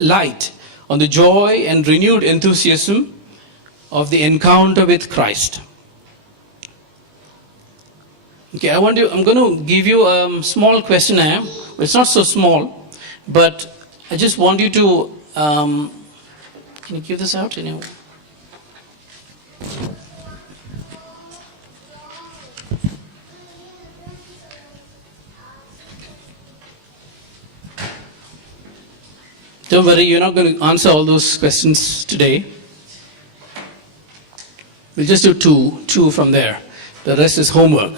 light on the joy and renewed enthusiasm of the encounter with Christ. Okay, I'm going to give you a small questionnaire. It's not so small, but I just want you to, can you give this out anyway? Don't worry, you're not going to answer all those questions today. We'll just do two from there. The rest is homework.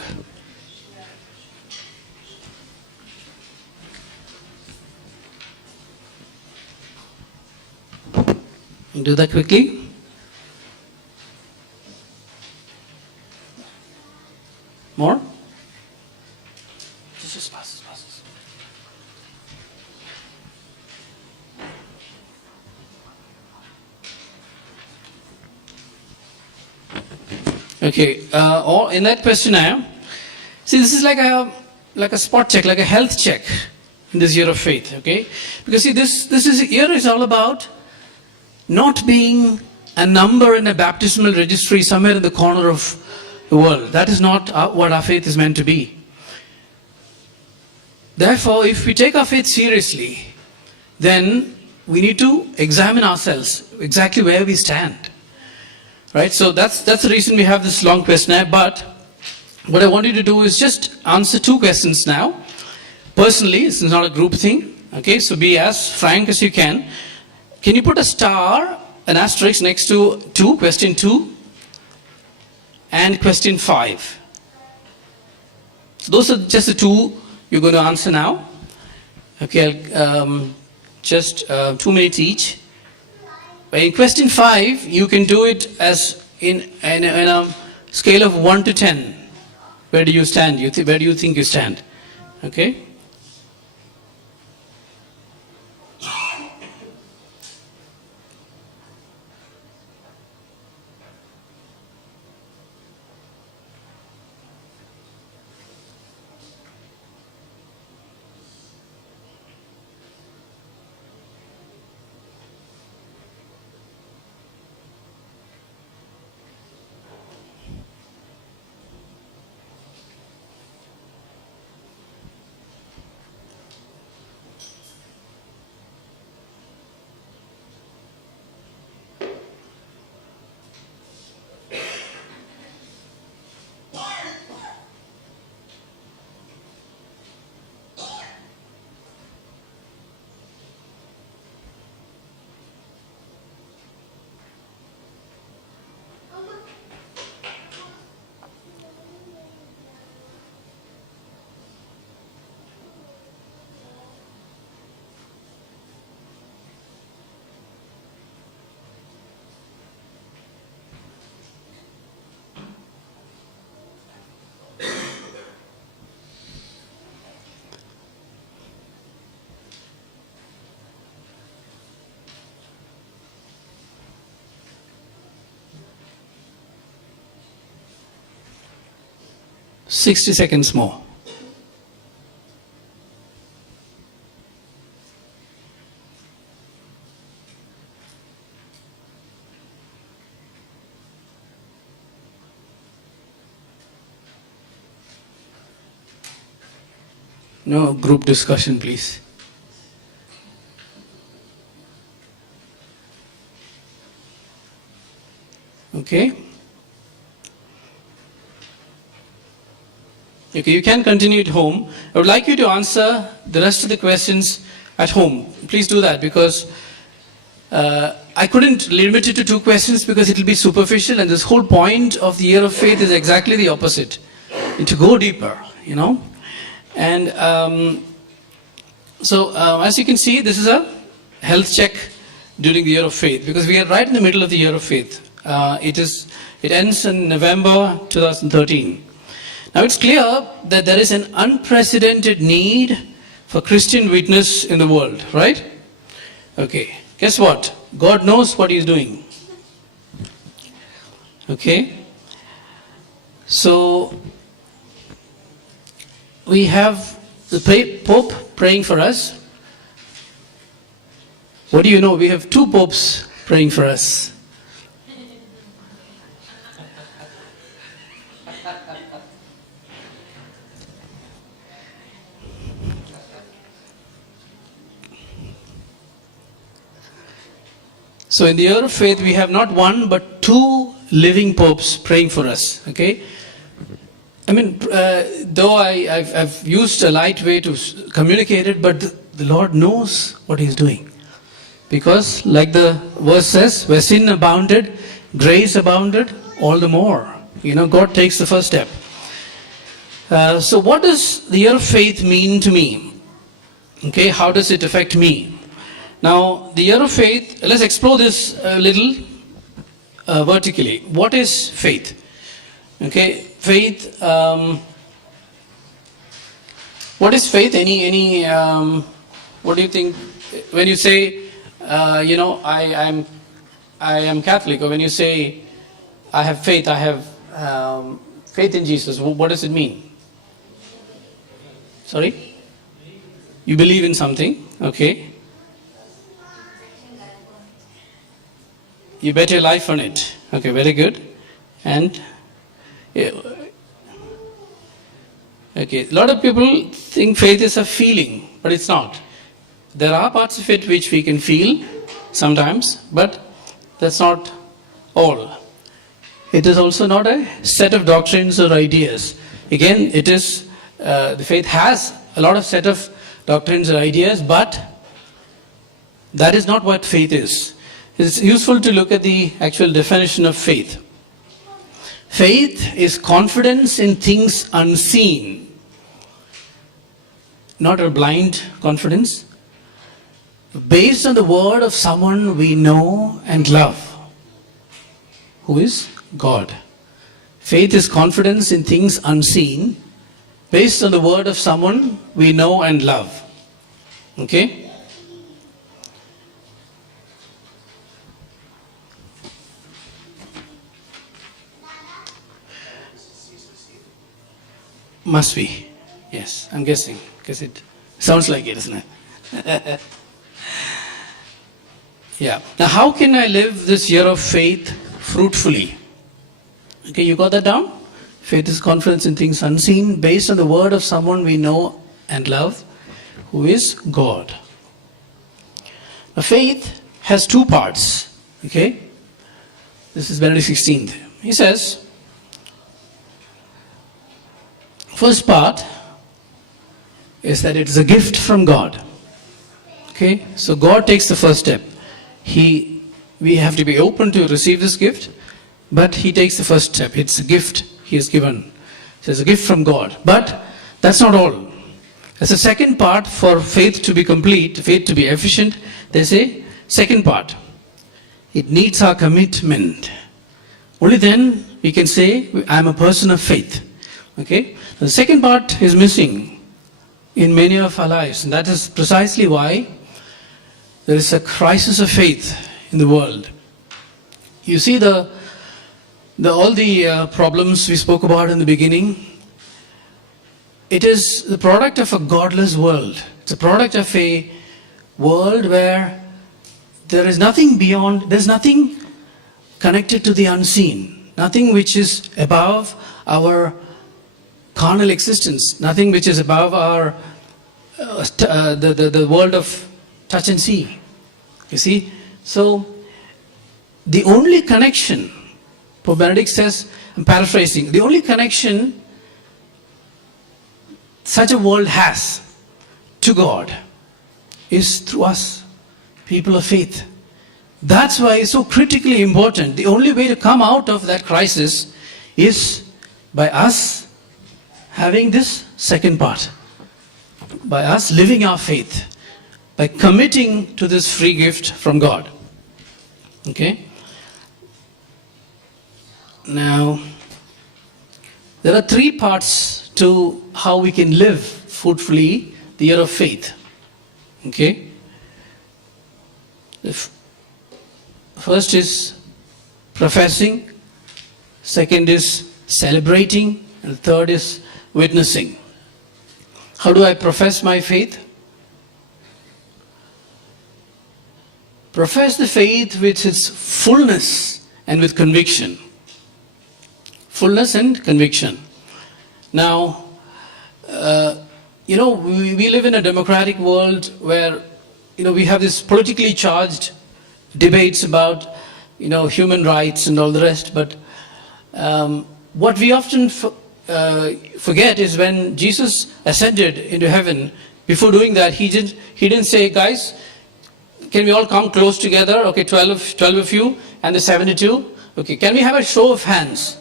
Do that quickly. More? Just pass. Okay, or in that questionnaire, see, this is like a spot check, like a health check in this year of faith, okay? Because see, this year is all about not being a number in a baptismal registry somewhere in the corner of the world. That is not what our faith is meant to be. Therefore, if we take our faith seriously, then we need to examine ourselves exactly where we stand. Right? So that's the reason we have this long questionnaire. But what I want you to do is just answer two questions now. Personally, this is not a group thing. Okay, so be as frank as you can. Can you put a star, an asterisk next to question 2 and question 5? Those are just the two you're going to answer now. Okay, just 2 minutes each. In question 5, you can do it as in a scale of 1 to 10. Where do you stand? Where do you think you stand? Okay? "60 seconds more." No group discussion, please. Okay? Okay, you can continue at home. I would like you to answer the rest of the questions at home. Please do that, because I couldn't limit it to 2 questions because it will be superficial, and this whole point of the year of faith is exactly the opposite. And to go deeper, you know. And so as you can see, this is a health check during the year of faith, because we are right in the middle of the year of faith. It ends in November 2013. Now it's clear that there is an unprecedented need for Christian witness in the world, right? Okay, guess what? God knows what He's doing. Okay? So we have the Pope praying for us. What do you know? We have 2 popes praying for us. So in the year of faith, we have not 1 but 2 living popes praying for us. Okay? I mean, though I've used a light way to communicate it, but the Lord knows what He's doing. Because, like the verse says, where sin abounded, grace abounded all the more. God takes the first step. So what does the year of faith mean to me? Okay, how does it affect me? Now, the year of faith, let's explore this a little vertically. What is faith? Okay, faith, what is faith? What do you think when you say, I am Catholic, or when you say, I have faith faith in Jesus, what does it mean? Sorry? You believe in something, okay. You bet your life on it. Okay, very good. And okay, a lot of people think faith is a feeling, but it's not. There are parts of it which we can feel sometimes, but that's not all. It is also not a set of doctrines or ideas. Again, it is the faith has a lot of set of doctrines or ideas, but that is not what faith is. It's useful to look at the actual definition of faith. Faith is confidence in things unseen, not a blind confidence, based on the word of someone we know and love, who is God. Faith is confidence in things unseen, based on the word of someone we know and love. Okay? Must be. Yes, I'm guessing, because it sounds like it, isn't it? Yeah. Now, how can I live this year of faith fruitfully? Okay, you got that down? Faith is confidence in things unseen, based on the word of someone we know and love, who is God. Now, faith has 2 parts. Okay? This is Benedict XVI. He says, first part is that it is a gift from God. Okay? So God takes the first step. We have to be open to receive this gift, but He takes the first step. It's a gift He has given. So it's a gift from God. But that's not all. There's a second part for faith to be complete, faith to be efficient. There's a second part. It needs our commitment. Only then we can say, I'm a person of faith. Okay? The second part is missing in many of our lives, and that is precisely why there is a crisis of faith in the world. You see all the problems we spoke about in the beginning. It is the product of a godless world. It's a product of a world where there is nothing beyond, there's nothing connected to the unseen, nothing which is above our carnal existence, nothing which is above our the world of touch and see. You see? So, the only connection, Pope Benedict says, I'm paraphrasing, the only connection such a world has to God is through us, people of faith. That's why it's so critically important. The only way to come out of that crisis is by us having this second part, by us living our faith, by committing to this free gift from God. Okay? Now, there are 3 parts to how we can live fruitfully the year of faith. Okay? The first is professing, second is celebrating, and the third is witnessing. How do I profess my faith? profess the faith with its fullness and with conviction. Fullness and conviction. Now, we live in a democratic world where, we have this politically charged debates about, human rights and all the rest. But what we often forget is when Jesus ascended into heaven, before doing that, he didn't say, guys, can we all come close together? Okay, 12 of you and the 72. Okay, can we have a show of hands?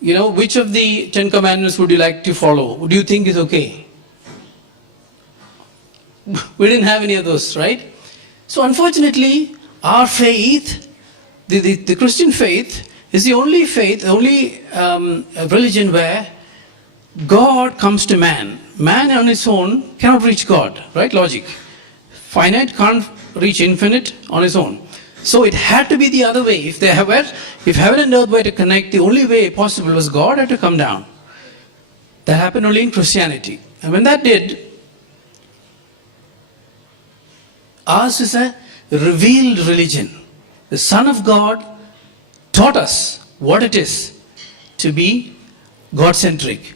Which of the 10 commandments would you like to follow? Would you think is okay? We didn't have any of those, right? So unfortunately, our faith, the Christian faith, is the only faith, religion where God comes to man. Man on his own cannot reach God, right? Logic. Finite can't reach infinite on his own. So it had to be the other way. If heaven and earth were to connect, the only way possible was God had to come down. That happened only in Christianity. And when that did, ours is a revealed religion. The Son of God taught us what it is to be God-centric.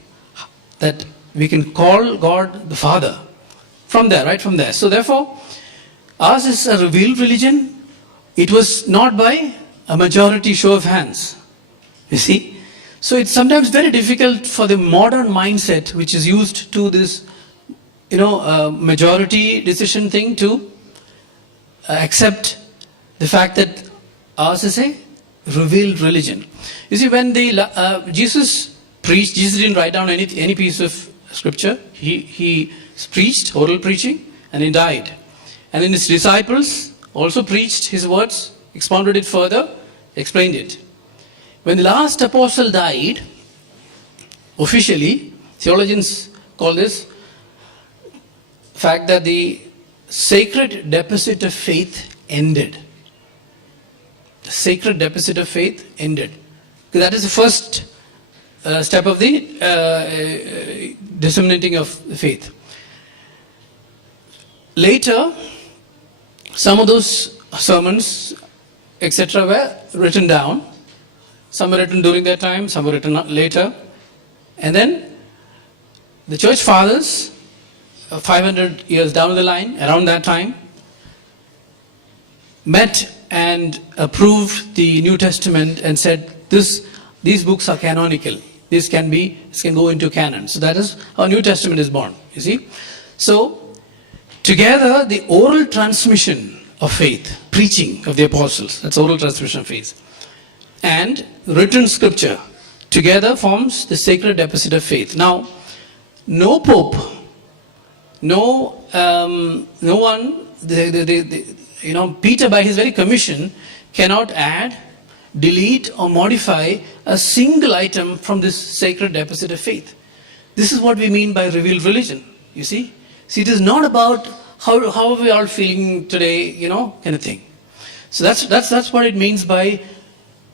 That we can call God the Father. From there, right from there. So therefore, ours is a revealed religion. It was not by a majority show of hands. You see? So it's sometimes very difficult for the modern mindset, which is used to this, majority decision thing, to accept the fact that ours is a revealed religion. You see, when Jesus preached, Jesus didn't write down any piece of scripture. He preached, oral preaching, and he died. And then his disciples also preached his words, expounded it further, explained it. When the last apostle died, officially, theologians call this fact that the sacred deposit of faith ended. The sacred deposit of faith ended. That is the first step of the disseminating of the faith. Later, some of those sermons, etc., were written down. Some were written during that time, some were written later. And then the church fathers, 500 years down the line, around that time, met and approved the New Testament and said, these books are canonical. This can go into canon. So that is how New Testament is born, you see. So, together, the oral transmission of faith, preaching of the apostles, that's oral transmission of faith, and written scripture, together forms the sacred deposit of faith. Now, no pope, no one, Peter by his very commission cannot add, delete or modify a single item from this sacred deposit of faith. This is what we mean by revealed religion, you see. See, it is not about how are we all feeling today, kind of thing. So that's what it means by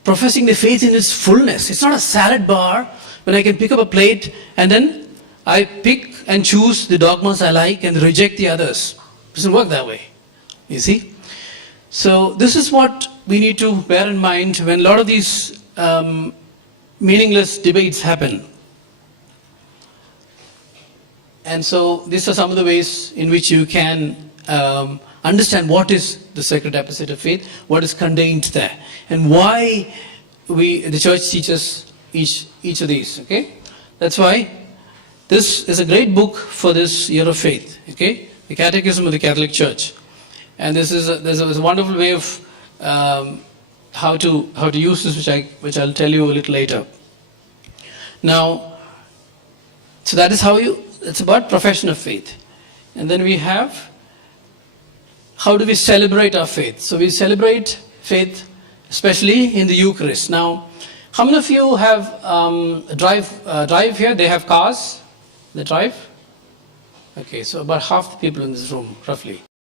professing the faith in its fullness. It's not a salad bar when I can pick up a plate and then I pick and choose the dogmas I like and reject the others. It doesn't work that way, you see. So this is what we need to bear in mind when a lot of these meaningless debates happen. And so these are some of the ways in which you can understand what is the sacred deposit of faith, what is contained there, and why the church teaches each of these. Okay, that's why this is a great book for this year of faith. Okay, the Catechism of the Catholic Church, and there's a wonderful way of how to use this, which I'll tell you a little later. Now, so that is how it's about profession of faith. And then we have, how do we celebrate our faith? So we celebrate faith, especially in the Eucharist. Now, how many of you have drive here? They have cars? They drive? Okay, so about half the people in this room, roughly.